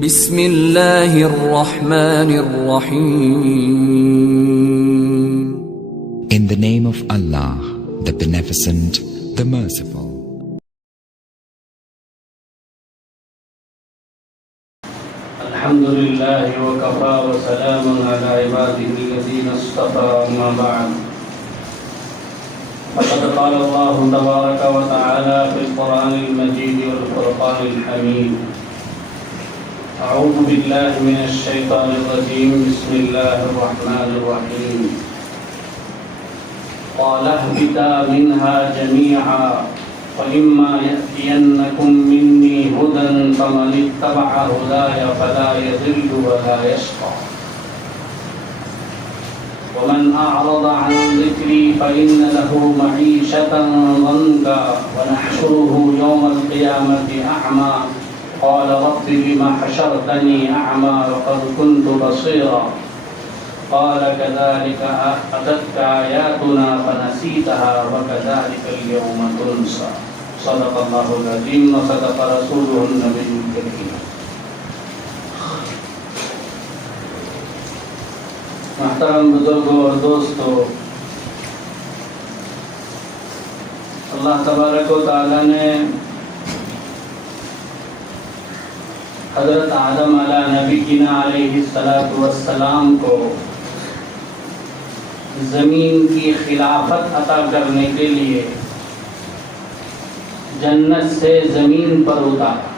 بسم اللہ الرحمن الرحیم. In the name of Allah, the Beneficent, the Merciful. الحمد لله وكفى وسلام على عباده الذين اصطفى أما بعد فقد قال الله تبارك وتعالى في القرآن المجيد والفرقان الحميد أعوذ بالله من الشيطان الرجيم بسم الله الرحمن الرحيم قال اهبطا منها جميعا فإما يأتينكم مني هدى فمن اتبع هداي فلا يضل ولا يشقى ومن أعرض عن ذكري فإن له معيشة ضنكا ونحشره يوم القيامة أعمى قال رب لم حشرتني أعمى وقد كنت بصيرا قال كذلك أتتك آياتنا فنسيتها وكذلك اليوم تنسى صدق الله العظيم وصدق رسوله النبي الكريم. محترم بزرگوں اور دوستو، اللہ تبارک و تعالی نے حضرت آدم علیہ نبینا علیہ السلام کو زمین کی خلافت عطا کرنے کے لیے جنت سے زمین پر اتارا.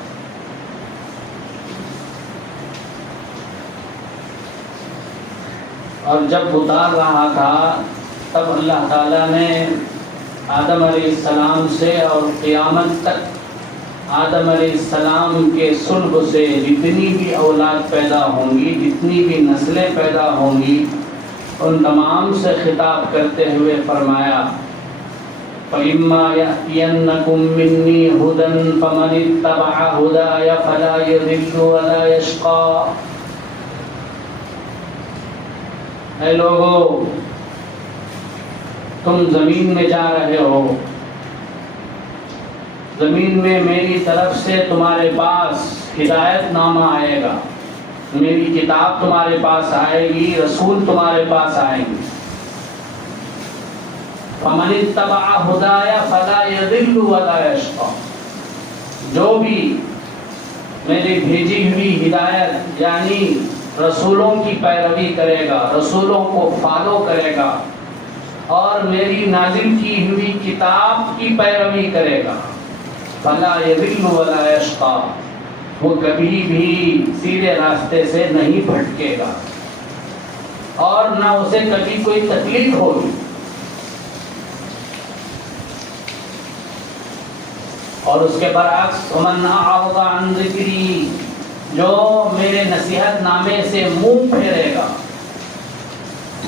اور جب اتار رہا تھا تب اللہ تعالیٰ نے آدم علیہ السلام سے اور قیامت تک آدم علیہ السلام کے صلب سے جتنی بھی اولاد پیدا ہوں گی، جتنی بھی نسلیں پیدا ہوں گی، ان تمام سے خطاب کرتے ہوئے فرمایا فَإِمَّا يَأْتِيَنَّكُم مِّنِّي هُدًى فَمَنِ اتَّبَعَ هُدَايَ فَلَا يَضِلُّ وَلَا يَشْقَى. اے لوگو، تم زمین میں جا رہے ہو، زمین میں میری طرف سے تمہارے پاس ہدایت نامہ آئے گا، میری کتاب تمہارے پاس آئے گی، رسول تمہارے پاس آئیں گے. فَمَنِ اتَّبَعَ هُدَايَ فَلَا يَضِلُّ وَلَا يَشْقَى. جو بھی میری بھیجی ہوئی ہدایت یعنی رسولوں کی پیروی کرے گا، رسولوں کو فالو کرے گا اور میری نازل کی ہوئی کتاب کی پیروی کرے گا، فَلَا يَضِلُّ وَلَا يَشْقَى، وہ کبھی بھی سیدھے راستے سے نہیں بھٹکے گا اور نہ اسے کبھی کوئی تکلیف ہوگی. اور اس کے برعکس وَمَنْ أَعْرَضَ عَنْ ذِكْرِي، جو میرے نصیحت نامے سے منہ پھیرے گا،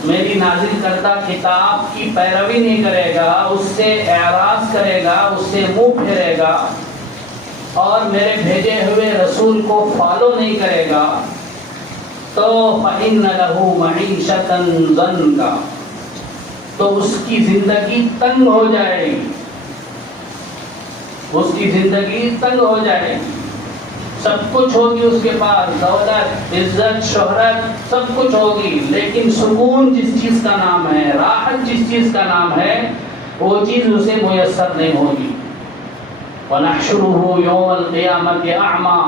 میری نازل کردہ کتاب کی پیروی نہیں کرے گا، اس سے اعراض کرے گا، اس سے منہ پھیرے گا اور میرے بھیجے ہوئے رسول کو فالو نہیں کرے گا، تو فَإِنَّ لَهُ مَعِيشَةً ضَنكًا، تو اس کی زندگی تنگ ہو جائے گی، اس کی زندگی تنگ ہو جائے گی. سب کچھ ہوگی اس کے پاس، دولت، عزت، شہرت، سب کچھ ہوگی، لیکن سکون جس چیز کا نام ہے، راحت جس چیز کا نام ہے، وہ چیز اسے میسر نہیں ہوگی. وَنَحْشُرُهُ يَوْمَ الْقِيَامَةِ أَعْمَى،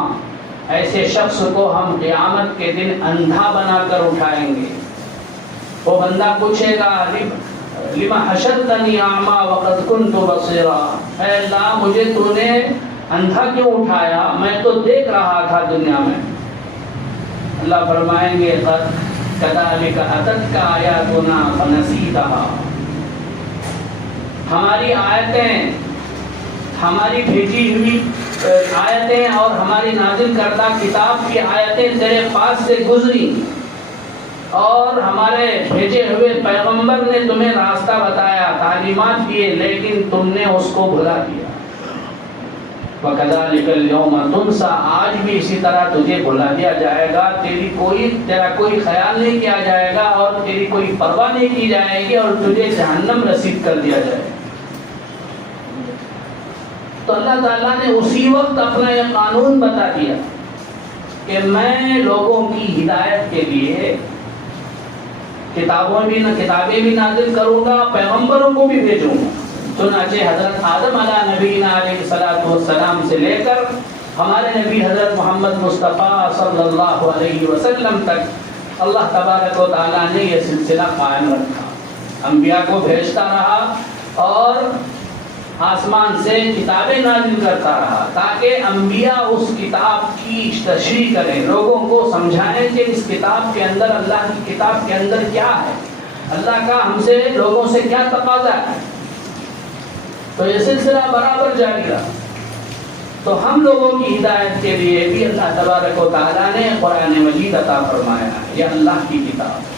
ایسے شخص کو ہم قیامت کے دن اندھا بنا کر اٹھائیں گے. وہ بندہ پوچھے گا لِمَ حَشَرْتَنِي أَعْمَى وَقَدْ كُنْتُ بَصِيرًا، اے اللہ مجھے تو نے اندھا کیوں اٹھایا، میں تو دیکھ رہا تھا دنیا میں. اللہ فرمائیں گے كَذَلِكَ أَتَتْكَ آيَاتُنَا فَنَسِيتَهَا، ہماری آیتیں، ہماری بھیجی ہوئی آیتیں اور ہماری نازل کردہ کتاب کی آیتیں تیرے پاس سے گزری اور ہمارے بھیجے ہوئے پیغمبر نے تمہیں راستہ بتایا، تعلیمات دیے، لیکن تم نے اس کو بھلا دیا. وَكَذَلِكَ الْيَوْمَ تُنْسَى، آج بھی اسی طرح تجھے بھلا دیا جائے گا، تیرا کوئی خیال نہیں کیا جائے گا اور تیری کوئی پرواہ نہیں کی جائے گی اور تجھے جہنم رسید کر دیا جائے گا. تو اللہ تعالیٰ نے اسی وقت اپنا یہ قانون بتا دیا کہ میں لوگوں کی ہدایت کے لیے کتابیں بھی نازل کروں گا، پیغمبروں کو بھی بھیجوں گا۔ چنانچہ حضرت آدم علیہ نبینا علیہ الصلوۃ والسلام سے لے کر ہمارے نبی حضرت محمد مصطفیٰ صلی اللہ علیہ وسلم تک اللہ تبارک و تعالیٰ نے یہ سلسلہ قائم رکھا، انبیاء کو بھیجتا رہا اور آسمان سے کتابیں نازل کرتا رہا تاکہ انبیاء اس کتاب کی تشریح کریں، لوگوں کو سمجھائیں کہ اس کتاب کے اندر، اللہ کی کتاب کے اندر کیا ہے، اللہ کا ہم سے لوگوں سے کیا تقاضا ہے۔ تو یہ سلسلہ برابر جاری رہا۔ تو ہم لوگوں کی ہدایت کے لیے بھی اللہ تبارک و تعالیٰ نے قرآن مجید عطا فرمایا ہے، یہ اللہ کی کتاب ہے۔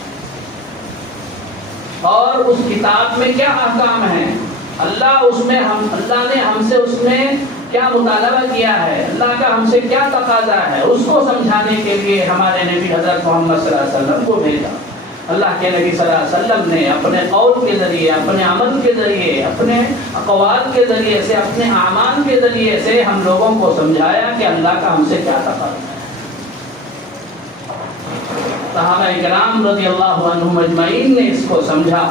اور اس کتاب میں کیا احکام ہیں، اللہ نے ہم سے اس میں کیا مطالبہ کیا ہے، اللہ کا ہم سے کیا تقاضا ہے، اس کو سمجھانے کے لیے ہمارے نبی حضرت محمد صلی اللہ علیہ وسلم کو بھیجا۔ اللہ کے نبی صلی اللہ علیہ وسلم نے اپنے قول کے ذریعے، اپنے عمل کے ذریعے، اپنے اقوال کے ذریعے سے، اپنے اعمال کے ذریعے سے ہم لوگوں کو سمجھایا کہ اللہ کا ہم سے کیا تقاضا ہے۔ صحابہ کرام رضی اللہ عنہم اجمعین نے اس کو سمجھا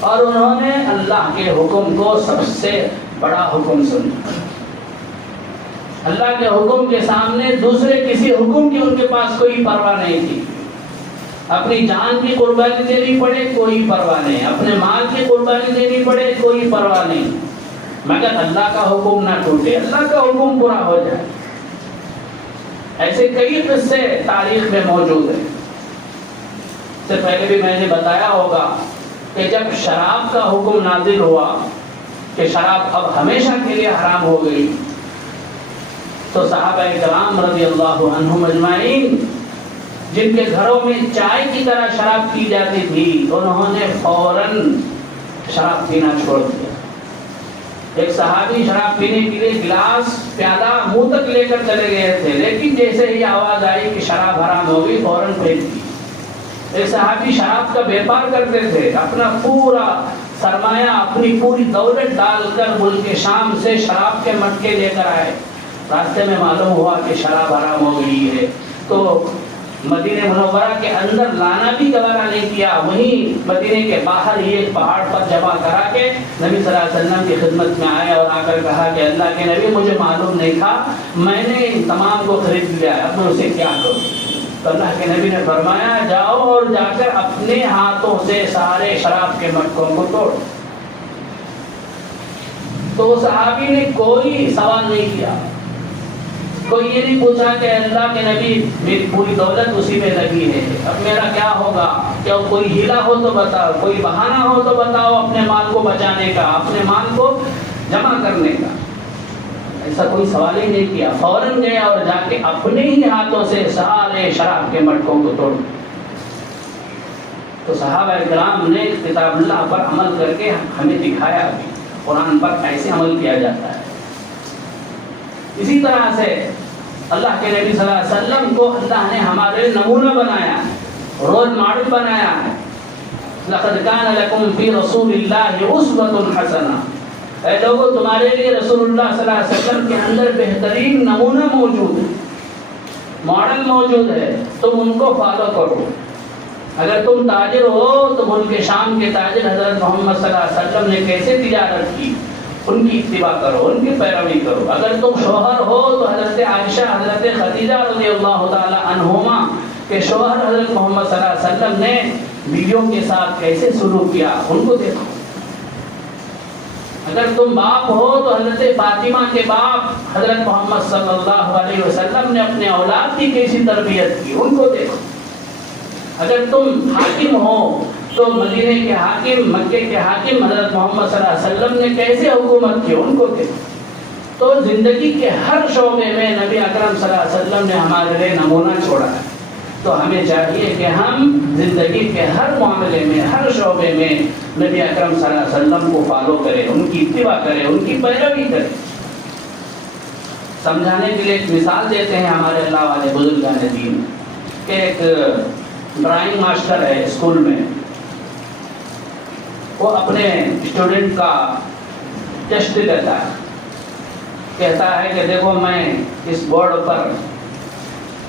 اور انہوں نے اللہ کے حکم کو سب سے بڑا حکم سمجھا۔ اللہ کے حکم کے سامنے دوسرے کسی حکم کی ان کے پاس کوئی پرواہ نہیں تھی۔ اپنی جان کی قربانی دینی پڑے کوئی پرواہ نہیں، اپنے مال کی قربانی دینی پڑے کوئی پرواہ نہیں، مگر اللہ کا حکم نہ ٹوٹے، اللہ کا حکم پورا ہو جائے۔ ایسے کئی قصے تاریخ میں موجود ہیں۔ اس سے پہلے بھی میں نے بتایا ہوگا کہ جب شراب کا حکم نازل ہوا کہ شراب اب ہمیشہ کے لیے حرام ہو گئی، تو صحابہ کرام رضی اللہ عنہم اجمعین جن کے گھروں میں چائے کی طرح شراب پی جاتی تھی، انہوں نے فوراً شراب پینا چھوڑ دیا۔ ایک صحابی شراب پینے کے لیے گلاس پیالہ منہ تک لے کر چلے گئے تھے، لیکن جیسے ہی آواز آئی کہ شراب حرام ہو گئی فوراً پھینک دی۔ ایک صحابی شراب کا بیپار کرتے تھے، اپنا پورا سرمایہ، اپنی پوری دولت ڈال کر ملک شام سے شراب کے مٹکے لے کر آئے۔ راستے میں معلوم ہوا کہ شراب حرام ہو گئی ہے، تو مدینہ منورہ کے اندر لانا بھی گوارا نہیں کیا، وہیں مدینے کے باہر ہی ایک پہاڑ پر جمع کرا کے نبی صلی اللہ علیہ وسلم کی خدمت میں آئے اور آ کر کہا کہ اللہ کے نبی مجھے معلوم نہیں تھا، میں نے ان تمام کو خرید لیا، اب میں اسے کیا کروں؟ تو اللہ کے نبی نے فرمایا جاؤ اور جا کر اپنے ہاتھوں سے سارے شراب کے مٹکوں کو توڑ۔ تو صحابی نے کوئی سوال نہیں کیا، کوئی یہ نہیں پوچھا کہ اللہ کے نبی میری پوری دولت اسی میں لگی ہے، اب میرا کیا ہوگا، کیا کوئی ہیلا ہو تو بتاؤ، کوئی بہانہ ہو تو بتاؤ اپنے مال کو بچانے کا، اپنے مال کو جمع کرنے کا۔ ایسا کوئی سوال ہی نہیں کیا، فوراً گیا اور جا کے اپنے ہی ہاتھوں سے سارے شراب کے مٹکوں کو توڑ۔ تو صحابہ کرام نے کتاب اللہ پر عمل کر کے ہمیں دکھایا بھی قرآن پر ایسے عمل کیا جاتا ہے۔ اسی طرح سے اللہ کے نبی صلی اللہ علیہ وسلم کو اللہ نے ہمارے نمونہ بنایا ہے، رول ماڈل بنایا ہے۔ لقد کان لکم فی رسول اللہ اسوۃ حسنہ، اے لوگو تمہارے لیے رسول اللہ صلی اللہ علیہ وسلم کے اندر بہترین نمونہ موجود ہے، ماڈل موجود ہے، تم ان کو فالو کرو۔ اگر تم تاجر ہو تو ملک شام کے تاجر حضرت محمد صلی اللہ علیہ وسلم نے کیسے تجارت کی، ان کی اتباع کرو، ان کی پیروی کرو۔ اگر تم شوہر ہو تو حضرت عائشہ، حضرت خدیجہ رضی اللہ تعالی عنہما کے شوہر حضرت محمد صلی اللہ علیہ وسلم نے بیویوں کے ساتھ کیسے سلوک کیا، ان کو دیکھو۔ اگر تم باپ ہو تو حضرت فاطمہ کے باپ حضرت محمد صلی اللہ علیہ وسلم نے اپنے اولاد کی کیسی تربیت کی، ان کو دیکھو۔ اگر تم حاکم ہو تو مدینے کے حاکم، مکے کے حاکم حضرت محمد صلی اللہ علیہ وسلم نے کیسے حکومت کی، ان کو دیکھو۔ تو زندگی کے ہر شعبے میں نبی اکرم صلی اللہ علیہ وسلم نے ہمارے لیے نمونہ چھوڑا ہے۔ تو ہمیں چاہیے کہ ہم زندگی کے ہر معاملے میں، ہر شعبے میں نبی اکرم صلی اللہ علیہ وسلم کو فالو کریں، ان کی اتباع کریں، ان کی پیروی کریں۔ سمجھانے کے لیے ایک مثال دیتے ہیں ہمارے اللہ والے بزرگان دین کہ ایک ڈرائنگ ماسٹر ہے اسکول میں، وہ اپنے اسٹوڈنٹ کا ٹیسٹ لیتا ہے، کہتا ہے کہ دیکھو میں اس بورڈ پر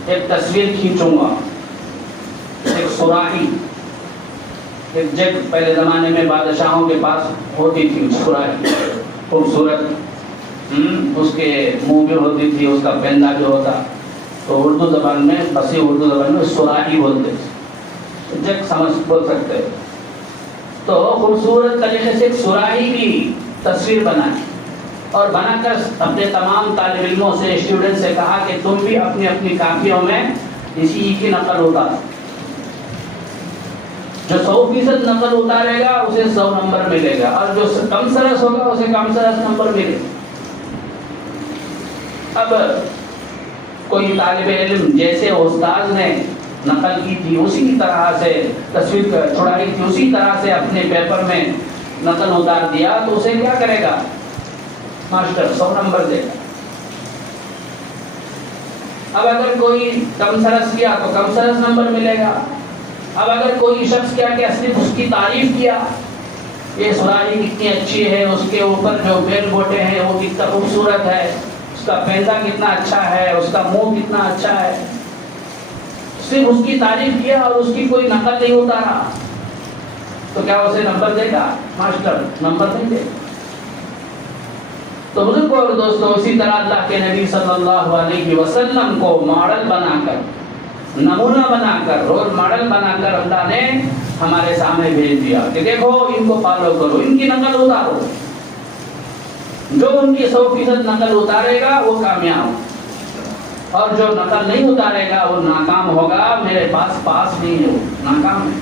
ایک تصویر کھینچوں گا، ایک سراہی، ایک جگ پہلے زمانے میں بادشاہوں کے پاس ہوتی تھی سراہی خوبصورت، اس کے منہ بھی ہوتی تھی، اس کا پہندا جو ہوتا، تو اردو زبان میں فصیح اردو زبان میں سراہی بولتے تھے، جگ سمجھ بول سکتے. تو خوبصورت طریقے سے ایک سراہی کی تصویر بنائی اور بنا کر اپنے تمام طالب علموں سے، اسٹوڈنٹ سے کہا کہ تم بھی اپنی اپنی کاپیوں میں اسی کی نقل اتارو. جو 100% نقل اتارے گا اسے 100 نمبر ملے گا، اور جو کم سرس ہوگا اسے کم سرس نمبر ملے گا. اب کوئی طالب علم جیسے استاذ نے نقل کی تھی اسی طرح سے تصویر چھڑائی تھی، اسی طرح سے اپنے پیپر میں نقل اتار دیا، تو اسے کیا کرے گا ماسٹر؟ 100 نمبر دے گا. اب اگر کوئی کم سرس کیا تو کم سرس نمبر ملے گا. اب اگر کوئی شخص کیا کہ صرف اس کی تعریف کیا، یہ سراہی کتنی اچھی ہے، اس کے اوپر جو بیل بوٹے ہیں وہ کتنا خوبصورت ہے، اس کا پہندا کتنا اچھا ہے، اس کا منہ کتنا اچھا ہے، صرف اس کی تعریف کیا اور اس کی کوئی نقل نہیں اتارا، تو کیا اسے نمبر دے گا ماسٹر؟ نمبر نہیں دے گا. تو بزرگوں اور دوستوں، اسی طرح اللہ کے نبی صلی اللہ علیہ وسلم کو ماڈل بنا کر، نمونہ بنا کر، رول ماڈل بنا کر اللہ نے ہمارے سامنے بھیج دیا کہ دیکھو ان کو فالو کرو، ان کی نقل اتارو. جو ان کی 100% نقل اتارے گا وہ کامیاب، اور جو نقل نہیں اتارے گا وہ ناکام ہوگا. میرے پاس پاس نہیں ہے، وہ ناکام ہے،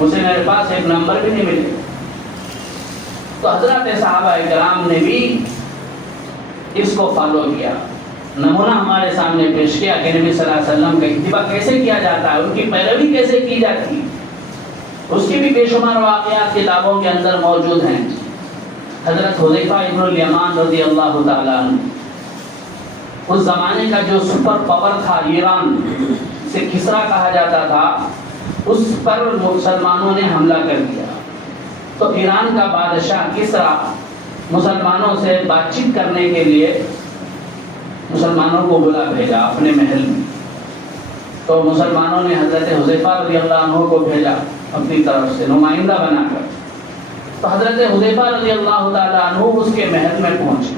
اسے میرے پاس ایک نمبر بھی نہیں ملے. تو حضرات صحابہ کرام نے بھی اس کو فالو کیا، نمونہ ہمارے سامنے پیش کیا کہ نبی صلی اللہ علیہ وسلم کا اتباع کیسے کیا جاتا ہے، ان کی پیروی کیسے کی جاتی ہے. اس کی بھی بے شمار واقعات کتابوں کے اندر موجود ہیں. حضرت حذیفہ ابن الیمان رضی اللہ تعالیٰ عنہ، اس زمانے کا جو سپر پاور تھا، ایران سے کسرا کہا جاتا تھا، اس پر مسلمانوں نے حملہ کر دیا. تو ایران کا بادشاہ کسرا مسلمانوں سے بات چیت کرنے کے لیے مسلمانوں کو بلا بھیجا اپنے محل میں. تو مسلمانوں نے حضرت حذیفہ رضی اللہ عنہ کو بھیجا اپنی طرف سے نمائندہ بنا کر. تو حضرت حذیفہ رضی اللہ تعالیٰ عنہ اس کے محل میں پہنچے.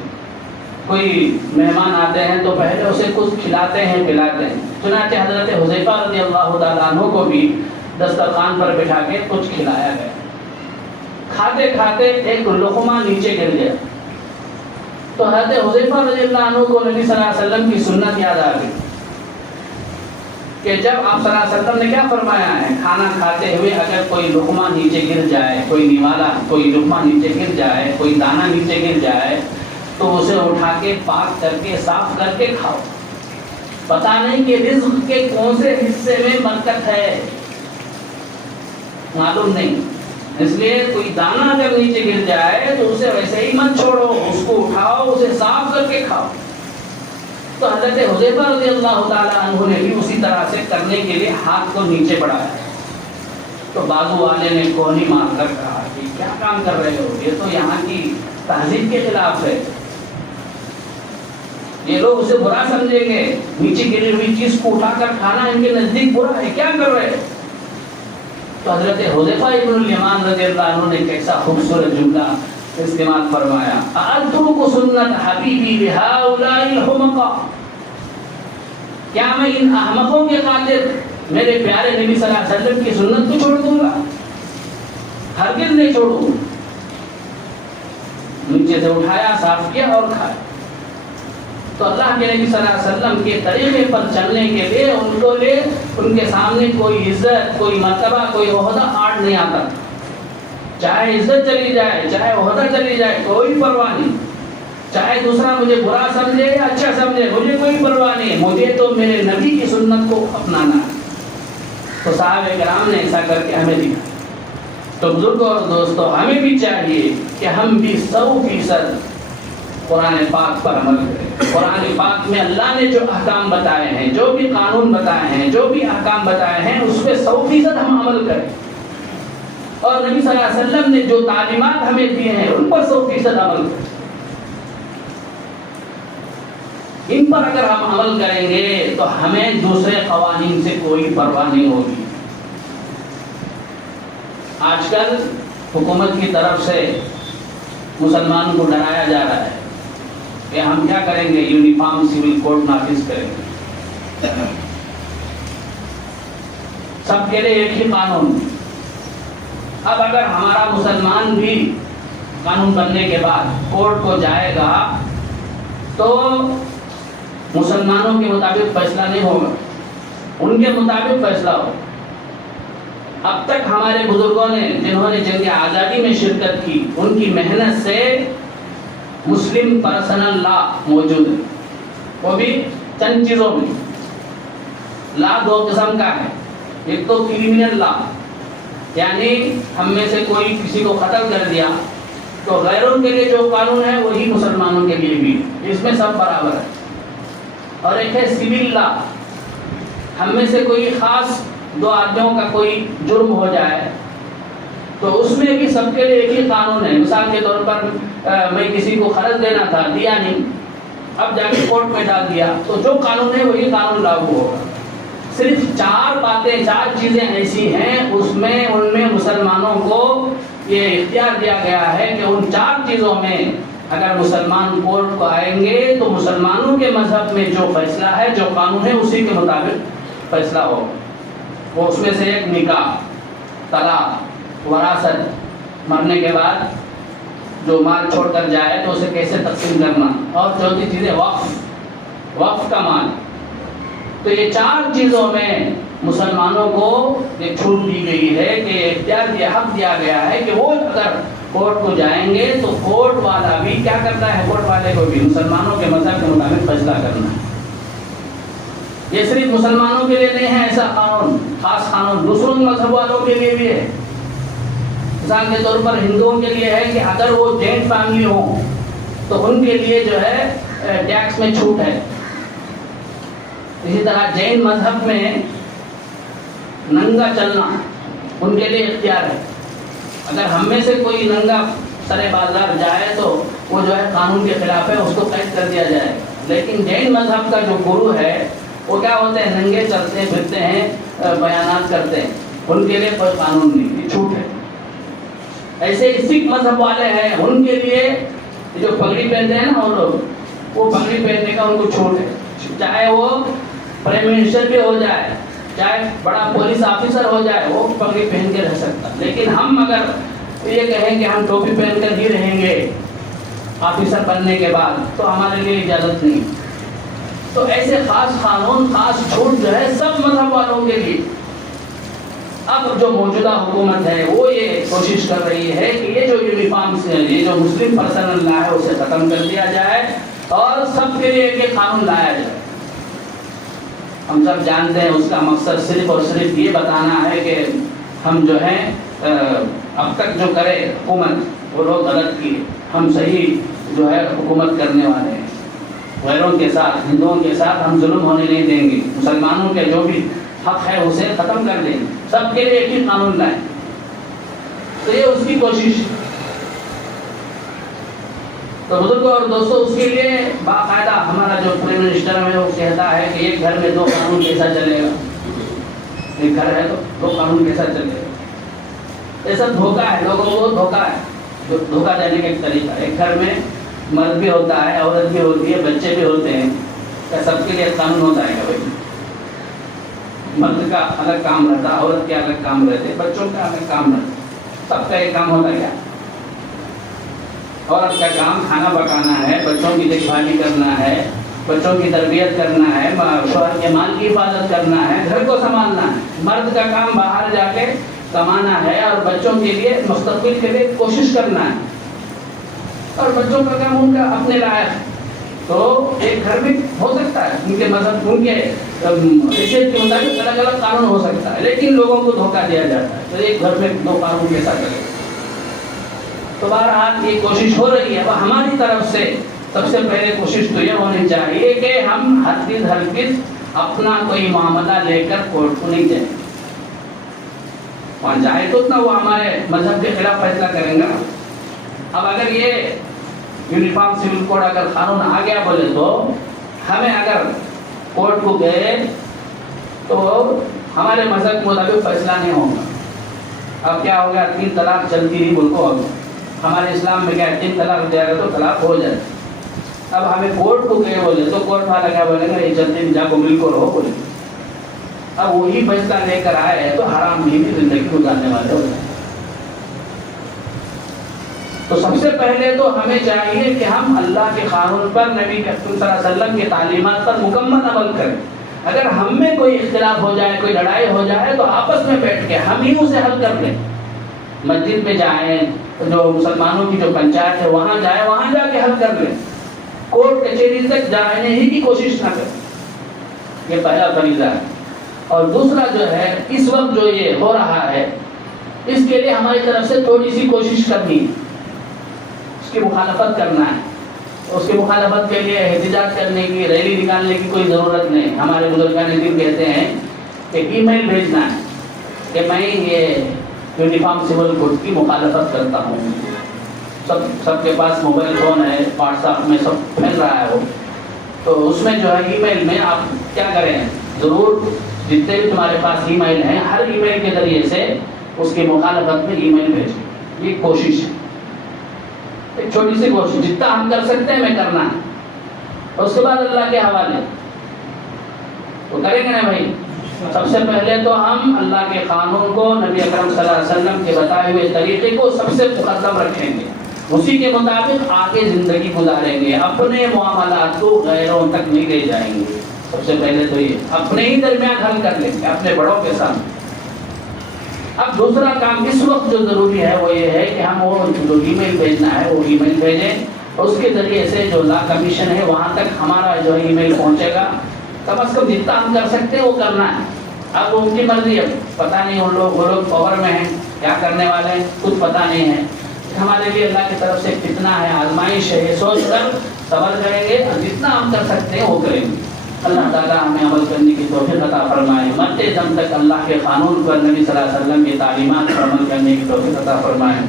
کوئی مہمان آتے ہیں تو پہلے اسے کچھ کھلاتے ہیں پلاتے ہیں. چنانچہ حضرت حذیفہ رضی اللہ تعالیٰ عنہ کو بھی دسترخوان پر بٹھا کے کچھ کھلایا گیا. کھاتے کھاتے ایک لقمہ نیچے گر گیا. تو حضرت حذیفہ رضی اللہ عنہ کو نبی صلی اللہ علیہ وسلم کی سنت یاد آ گئی کہ جب آپ صلی اللہ علیہ وسلم نے کیا فرمایا ہے، کھانا کھاتے ہوئے اگر کوئی لقمہ نیچے گر جائے، کوئی نوالا، کوئی لقمہ نیچے گر جائے، کوئی دانہ نیچے گر جائے، تو اسے اٹھا کے پاک کر کے صاف کر کے کھاؤ. پتہ نہیں کہ رزق کے کون سے حصے میں برکت ہے، معلوم نہیں. اس لیے کوئی دانہ اگر نیچے گر جائے تو اسے ویسے ہی مت چھوڑو، اس کو اٹھاؤ، اسے صاف کر کے کھاؤ. تو حضرت حذیفہ رضی اللہ تعالیٰ عنہ نے بھی اسی طرح سے کرنے کے لیے ہاتھ کو نیچے بڑھایا. تو بازو والے نے کوہنی مار کر کہا کہ کیا کام کر رہے ہو، یہ تو یہاں کی تہذیب کے خلاف ہے، یہ لوگ اسے برا سمجھیں گے، نیچے گری ہوئی چیز کو اٹھا کر کھانا ان کے نزدیک برا ہے، کیا کر رہے ہیں. تو حضرت حذیفہ ابن الیمان رضی اللہ عنہ نے کیسا خوبصورت جملہ استعمال فرمایا، اترک سنت حبیبی لہؤلاء الحمقاء، کیا میں ان احمقوں کے خاطر میرے پیارے نبی صلی اللہ علیہ وسلم کی سنت کو چھوڑ دوں گا؟ ہرگز نہیں چھوڑوں. نیچے سے اٹھایا، صاف کیا اور کھایا. تو اللہ کے نبی صلی اللہ علیہ وسلم کے طریقے پر چلنے کے لیے ان کے سامنے کوئی عزت، کوئی مرتبہ، کوئی عہدہ آڑ نہیں آتا. چاہے عزت چلی جائے، چاہے عہدہ چلی جائے، کوئی پرواہ نہیں. چاہے دوسرا مجھے برا سمجھے یا اچھا سمجھے، مجھے کوئی پرواہ نہیں، مجھے تو میرے نبی کی سنت کو اپنانا ہے. تو صحابہ کرام نے ایسا کر کے ہمیں دیا. تو بزرگوں اور دوستوں، ہمیں بھی چاہیے کہ ہم بھی 100% قرآن پاک پر عمل کریں. قرآن پاک میں اللہ نے جو احکام بتائے ہیں، جو بھی قانون بتائے ہیں، جو بھی احکام بتائے ہیں، اس پہ 100% ہم عمل کریں. اور نبی صلی اللہ علیہ وسلم نے جو تعلیمات ہمیں دیے ہیں ان پر 100% عمل کریں. ان پر اگر ہم عمل کریں گے تو ہمیں دوسرے قوانین سے کوئی پرواہ نہیں ہوگی. آج کل حکومت کی طرف سے مسلمان کو ڈرایا جا رہا ہے کہ ہم کیا کریں گے, یونیفارم سول کوڈ نافذ کریں گے, سب کے لیے ایک ہی قانون. اب اگر ہمارا مسلمان بھی قانون بننے کے بعد کورٹ کو جائے گا تو مسلمانوں کے مطابق فیصلہ نہیں ہوگا, ان کے مطابق فیصلہ ہوگا. اب تک ہمارے بزرگوں نے جنہوں نے جنگ آزادی میں شرکت کی, ان کی محنت سے مسلم پرسنل لا موجود ہے, وہ بھی چند چیزوں میں. لا دو قسم کا ہے, ایک تو کرمنل لا, یعنی ہم میں سے کوئی کسی کو قتل کر دیا تو غیروں کے لیے جو قانون ہے وہی مسلمانوں کے لیے بھی, اس میں سب برابر ہے. اور ایک ہے سول لا, ہم میں سے کوئی خاص دو آدمیوں کا کوئی جرم ہو جائے تو اس میں بھی سب کے لیے ایک ہی قانون ہے. مثال کے طور پر میں کسی کو قرض دینا تھا, دیا نہیں, اب جا کے کورٹ میں ڈال دیا تو جو قانون ہے وہی قانون لاگو ہوگا. صرف چار باتیں, چار چیزیں ایسی ہیں اس میں ان میں مسلمانوں کو یہ اختیار دیا گیا ہے کہ ان چار چیزوں میں اگر مسلمان کورٹ کو آئیں گے تو مسلمانوں کے مذہب میں جو فیصلہ ہے, جو قانون ہے, اسی کے مطابق فیصلہ ہوگا. وہ اس میں سے ایک نکاح, طلاق, وراثت, مرنے کے بعد جو مال چھوڑ کر جائے تو اسے کیسے تقسیم کرنا, اور چوتھی چیز ہے وقف, وقف کا مال. تو یہ چار چیزوں میں مسلمانوں کو ایک چھوٹ دی گئی ہے کہ اختیار دیا, حق دیا گیا ہے کہ وہ اگر کورٹ کو جائیں گے تو کورٹ والا بھی کیا کرتا ہے, کورٹ والے کو بھی مسلمانوں کے مذہب کے مطابق فیصلہ کرنا ہے. یہ صرف مسلمانوں کے لیے نہیں ہے ایسا قانون, خاص قانون دوسروں مذہب والوں کے لیے بھی ہے. مثال کے طور پر ہندوؤں کے لیے ہے کہ اگر وہ جین فیملی ہوں تو ان کے لیے جو ہے ٹیکس میں چھوٹ ہے. اسی طرح جین مذہب میں ننگا چلنا ان کے لیے اختیار ہے. اگر ہم میں سے کوئی ننگا سرے بازار جائے تو وہ جو ہے قانون کے خلاف ہے, اس کو قید کر دیا جائے. لیکن جین مذہب کا جو گرو ہے وہ کیا ہوتے ہیں, ننگے چلتے پھرتے ہیں, بیانات کرتے ہیں, ان کے لیے کوئی قانون نہیں, یہ چھوٹ ہے. ایسے سکھ مذہب والے ہیں, ان کے لیے جو پگڑی پہنتے ہیں نا وہ لوگ, وہ پگڑی پہننے کا ان کو چھوٹ ہے. چاہے وہ پرائم منسٹر بھی ہو جائے, چاہے بڑا پولیس آفیسر ہو جائے, وہ پگڑی پہن کے رہ سکتا. لیکن ہم اگر یہ کہیں کہ ہم ٹوپی پہن کر ہی رہیں گے آفیسر بننے کے بعد تو ہمارے لیے اجازت نہیں. تو ایسے خاص قانون, خاص چھوٹ جو ہے سب مذہب والوں کے لیے. اب جو موجودہ حکومت ہے وہ یہ کوشش کر رہی ہے کہ یہ جو یونیفارم سے یہ جو مسلم پرسنل لا ہے اسے ختم کر دیا جائے اور سب کے لیے ایک قانون لایا جائے. ہم سب جانتے ہیں اس کا مقصد صرف اور صرف یہ بتانا ہے کہ ہم جو ہیں اب تک جو کرے حکومت وہ لوگ غلط کیے, ہم صحیح جو ہے حکومت کرنے والے ہیں. غیروں کے ساتھ, ہندوؤں کے ساتھ ہم ظلم ہونے نہیں دیں گے. مسلمانوں کے جو بھی حق ہے اسے ختم کر دیں گے, سب کے لیے ایک ہی قانون لائیں. تو یہ اس کی کوشش. تو بزرگوں اور دوستوں, اس کے لیے باقاعدہ ہمارا جو پرائم منسٹر ہے وہ کہتا ہے کہ ایک گھر میں دو قانون کیسا چلے گا, ایک گھر ہے تو دو قانون کیسا چلے گا. یہ سب دھوکہ ہے, لوگوں کو دھوکہ ہے, دھوکہ دینے کا ایک طریقہ. ایک گھر میں مرد بھی ہوتا ہے, عورت بھی ہوتی ہے, بچے بھی ہوتے ہیں, کیا سب کے لیے قانون ہوتا ہے کیا بھائی؟ مرد کا الگ کام رہتا, عورت کے الگ کام رہتے, بچوں کا الگ کام رہتا, سب کا ایک کام ہوتا ہے کیا؟ عورت کا کام کھانا پکانا ہے, بچوں کی دیکھ بھالی کرنا ہے, بچوں کی تربیت کرنا ہے, شوہر کے مال کی حفاظت کرنا ہے, گھر کو سنبھالنا ہے. مرد کا کام باہر جا کے کمانا ہے اور بچوں کے لیے مستقبل کے لیے کوشش کرنا ہے, اور بچوں کا کام ان کا اپنے لائق ہے. تو ایک گھر میں ہو سکتا ہے ان کے مذہب, ان کے حیثیت کے مطابق الگ الگ قانون ہو سکتا ہے, لیکن لوگوں کو دھوکہ دیا جاتا ہے. تو ایک گھر میں دو قانون کیسا چلے گا؟ تو بہرحال یہ کوشش ہو رہی ہے. وہ ہماری طرف سے سب سے پہلے کوشش تو یہ ہونی چاہیے کہ ہم ہرگز اپنا کوئی معاملہ لے کر کورٹ کو نہیں جائیں. وہاں جائے تو اتنا وہ ہمارے مذہب کے خلاف فیصلہ کریں گا. اب اگر یہ یونیفارم سول کوڈ اگر قانون آ گیا بولے تو ہمیں اگر کورٹ کو گئے تو ہمارے مذہب کے مطابق فیصلہ نہیں ہوگا. اب کیا ہو گیا, 3 طلاق چلتی رہی ملکوں میں. ہمارے اسلام میں کیا 3 طلاق دیا گیا تو طلاق ہو جائے. اب ہمیں کورٹ کو گئے بولے تو کورٹ والا کیا بولے گا, یہ جلدی جا کو مل کو رہو بولے. اب وہی فیصلہ لے کر آئے تو حرام میں بھی زندگی گزارنے والے ہو جائیں. تو سب سے پہلے تو ہمیں چاہیے کہ ہم اللہ کے قانون پر, نبی صلی اللہ علیہ وسلم کی تعلیمات پر مکمل عمل کریں. اگر ہم میں کوئی اختلاف ہو جائے, کوئی لڑائی ہو جائے تو آپس میں بیٹھ کے ہم ہی اسے حل کر لیں. مسجد میں جائیں, جو مسلمانوں کی جو پنچایت ہے وہاں جائیں, وہاں جا کے حل کر لیں. کورٹ کچہری تک جانے ہی کی کوشش نہ کریں. یہ پہلا فریضہ ہے. اور دوسرا جو ہے, اس وقت جو یہ ہو رہا ہے اس کے لیے ہماری طرف سے تھوڑی سی کوشش کرنی ہے, اس کی مخالفت کرنا ہے. اس کی مخالفت کے لیے احتجاج کرنے کی, ریلی نکالنے کی کوئی ضرورت نہیں. ہمارے بزرگان دین کہتے ہیں کہ ای میل بھیجنا ہے کہ میں یہ یونیفارم سول کوڈ کی مخالفت کرتا ہوں. سب کے پاس موبائل فون ہے, واٹس ایپ میں سب پھیل رہا ہے وہ, تو اس میں جو ہے ای میل میں آپ کیا کریں, ضرور جتنے بھی تمہارے پاس ای میل ہیں ہر ای میل کے ذریعے سے اس کی مخالفت میں ای میل بھیجیں. یہ کوشش ہے, ایک چھوٹی سی کوشش, جتنا ہم کر سکتے ہیں میں کرنا ہے. اور اس کے بعد اللہ کے حوالے تو کریں گے نا بھائی. سب سے پہلے تو ہم اللہ کے قانون کو, نبی اکرم صلی اللہ علیہ وسلم کے بتائے ہوئے طریقے کو سب سے مقدم رکھیں گے, اسی کے مطابق آگے زندگی گزاریں گے. اپنے معاملات کو غیروں تک نہیں لے جائیں گے. سب سے پہلے تو یہ اپنے ہی درمیان حل کر لیں گے, اپنے بڑوں کے ساتھ. اب دوسرا کام اس وقت جو ضروری ہے وہ یہ ہے کہ ہم وہ جو ای میل بھیجنا ہے وہ ای میل بھیجیں, اور اس کے ذریعے سے جو لا کمیشن ہے وہاں تک ہمارا جو ای میل پہنچے گا. کم از کم جتنا ہم کر سکتے ہیں وہ کرنا ہے. اب ان کی مرضی ہے, پتہ نہیں وہ لوگ پاور میں ہیں, کیا کرنے والے ہیں کچھ پتہ نہیں ہے. ہمارے لیے اللہ کی طرف سے کتنا ہے, آزمائش ہے, یہ سوچ کر صبر کریں گے, اور جتنا ہم کر سکتے ہیں وہ کریں گے. اللہ تعالیٰ ہمیں عمل کرنے کی توفیق عطا فرمائے. مرتے دم تک اللہ کے قانون پر, نبی صلی اللہ علیہ وسلم کی تعلیمات پر عمل کرنے کی توفیق عطا فرمائے.